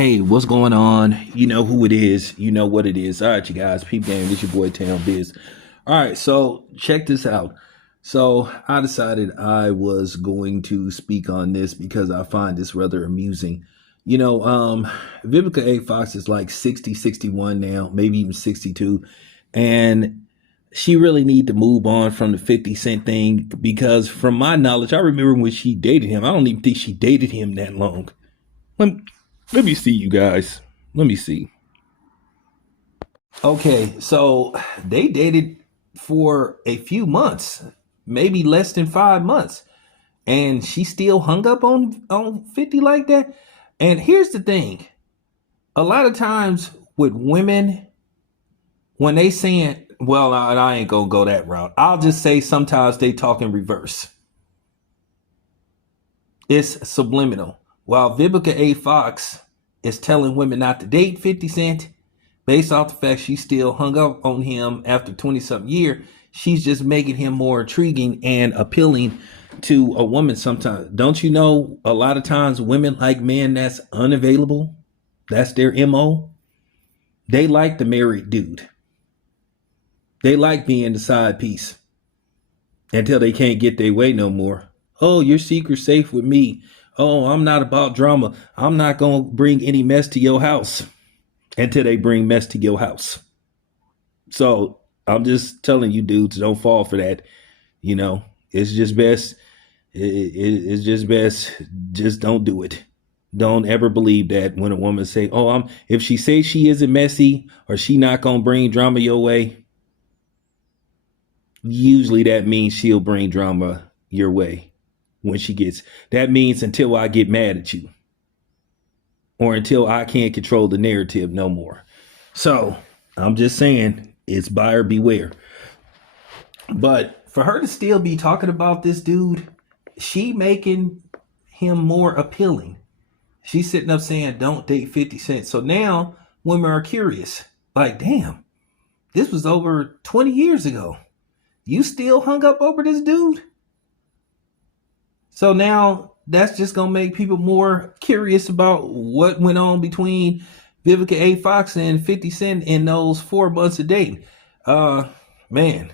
Hey, what's going on? You know who it is. You know what it is. All right, you guys. Peep game. This your boy Town Biz. All right, so check this out. So I decided I was going to speak on this because I find this rather amusing. You know, Vivica A. Fox is like 60, 61 now, maybe even 62. And she really need to move on from the 50 Cent thing because from my knowledge, I remember when she dated him. I don't even think she dated him that long. Let, let me see, you guys. Let me see. Okay, so they dated for a few months, maybe less than 5 months, and she still hung up on 50 like that. And here's the thing: a lot of times with women, when they saying, "Well, I ain't gonna go that route," I'll just say sometimes they talk in reverse. It's subliminal. While Vivica A. Fox is telling women not to date 50 Cent, based off the fact she still hung up on him after 20 something year, she's just making him more intriguing and appealing to a woman sometimes. Don't you know a lot of times women like men that's unavailable? That's their MO. They like the married dude. They like being the side piece until they can't get their way no more. Oh, your secret's safe with me. Oh, I'm not about drama. I'm not going to bring any mess to your house until they bring mess to your house. So I'm just telling you, dudes, don't fall for that. You know, it's just best. It's just best. Just don't do it. Don't ever believe that when a woman say, "Oh, I'm," if she says she isn't messy or she not gonna bring drama your way, usually that means she'll bring drama your way when she gets. That means until I get mad at you or until I can't control the narrative no more. So I'm just saying it's buyer beware. But for her to still be talking about this dude, she making him more appealing. She's sitting up saying, "Don't date 50 Cent." So now women are curious. Like, damn, this was over 20 years ago. You still hung up over this dude? So now that's just gonna make people more curious about what went on between Vivica A. Fox and 50 Cent in those 4 months of dating. Uh man,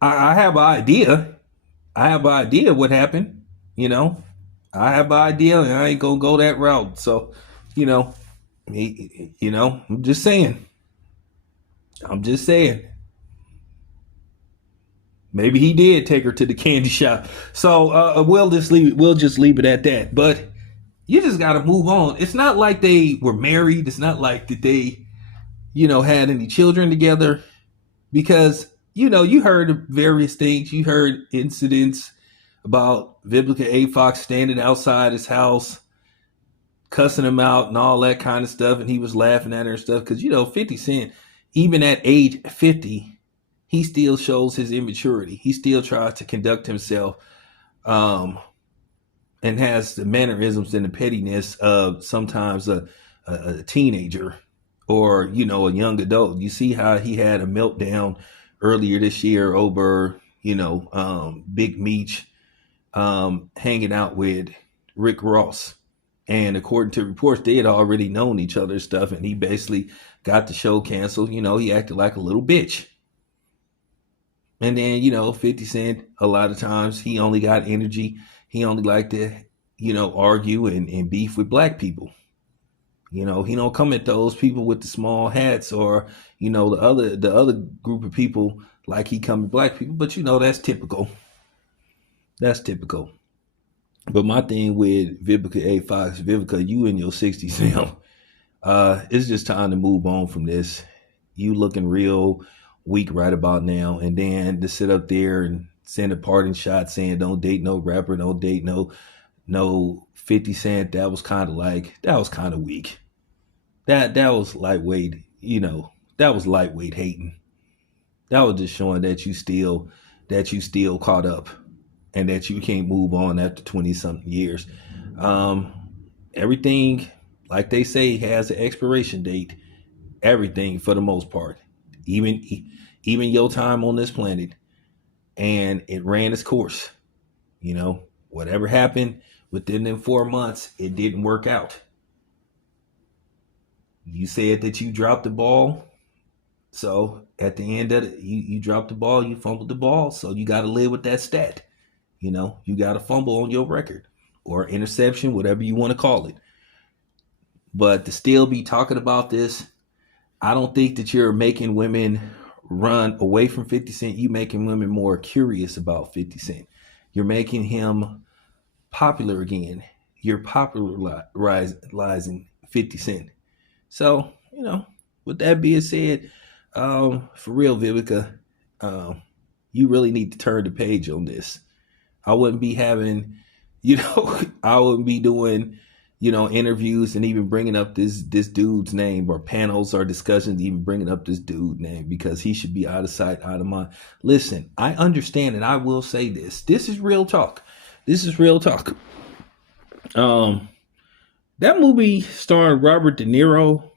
I have an idea. I have an idea what happened, you know. I have an idea and I ain't gonna go that route. So, you know, I'm just saying. I'm just saying. Maybe he did take her to the candy shop. So we'll just leave it at that. But you just gotta move on. It's not like they were married. It's not like that they, had any children together. Because, you heard various things. You heard incidents about Vivica A. Fox standing outside his house, cussing him out and all that kind of stuff. And he was laughing at her and stuff. Because, 50 Cent, even at age 50, he still shows his immaturity. He still tries to conduct himself um, and has the mannerisms and the pettiness of sometimes a teenager or, a young adult. You see how he had a meltdown earlier this year over, Big Meech hanging out with Rick Ross. And according to reports, they had already known each other's stuff, and he basically got the show canceled. He acted like a little bitch. And then, 50 Cent, a lot of times he only got energy. He only liked to, argue and beef with black people. He don't come at those people with the small hats or, the other group of people like he come at black people. But that's typical. That's typical. But my thing with Vivica A. Fox, Vivica, you in your 60s now. It's just time to move on from this. You looking real weak right about now, and then to sit up there and send a parting shot saying don't date no rapper, don't date no 50 Cent. That was kind of weak. That was lightweight. That was lightweight hating. That was just showing that you still caught up and that you can't move on after 20 something years. Um, Everything, like they say, has an expiration date. Everything for the most part, even even your time on this planet, and it ran its course. Whatever happened within them 4 months, it didn't work out. You said that you dropped the ball. So at the end of it, you dropped the ball, you fumbled the ball. So you got to live with that stat. You got a fumble on your record or interception, whatever you want to call it. But to still be talking about this, I don't think that you're making women run away from 50 Cent. You're making women more curious about 50 Cent. You're making him popular again. You're popularizing 50 Cent. So, with that being said, for real, Vivica, you really need to turn the page on this. I wouldn't be having, I wouldn't be doing, interviews and even bringing up this dude's name, or panels or discussions, even bringing up this dude's name, because he should be out of sight, out of mind. Listen, I understand, and I will say this. This is real talk. This is real talk. That movie starring Robert De Niro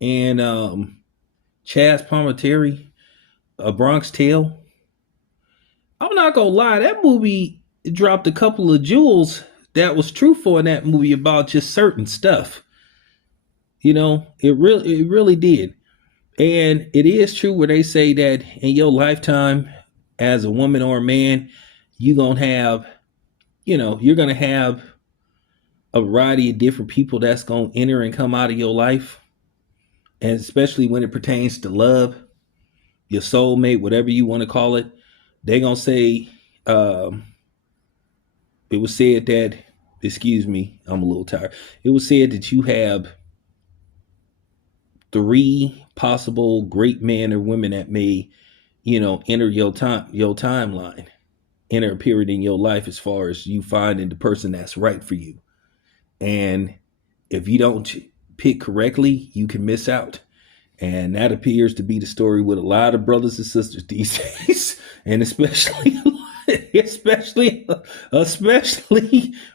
and Chaz Palminteri, A Bronx Tale. I'm not gonna lie, that movie dropped a couple of jewels that was truthful in that movie about just certain stuff. It really did. And it is true where they say that in your lifetime as a woman or a man, you're gonna have, you're gonna have a variety of different people that's gonna enter and come out of your life. And especially when it pertains to love, your soulmate, whatever you want to call it, they're gonna say, it was said that, excuse me, I'm a little tired. It was said that you have 3 possible great men or women that may, enter your timeline, enter a period in your life as far as you finding the person that's right for you. And if you don't pick correctly, you can miss out. And that appears to be the story with a lot of brothers and sisters these days, and especially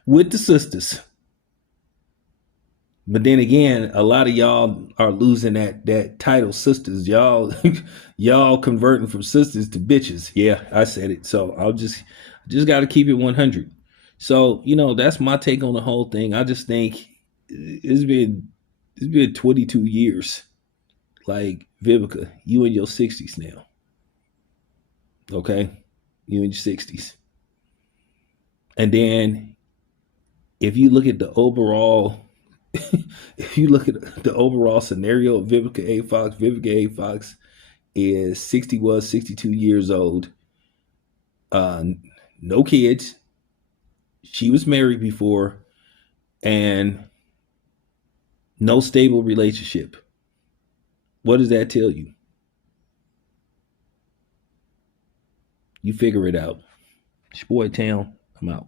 with the sisters. But then again, a lot of y'all are losing that title, sisters. Y'all converting from sisters to bitches. Yeah, I said it. So I'll just got to keep it 100. So that's my take on the whole thing. I just think it's been 22 years. Like, Vivica, you in your 60s now. Okay? You in your 60s. And then if you look at the overall scenario of Vivica A. Fox is 62 years old. No kids. She was married before, and no stable relationship. What does that tell you? You figure it out. It's your boy Town. I'm out.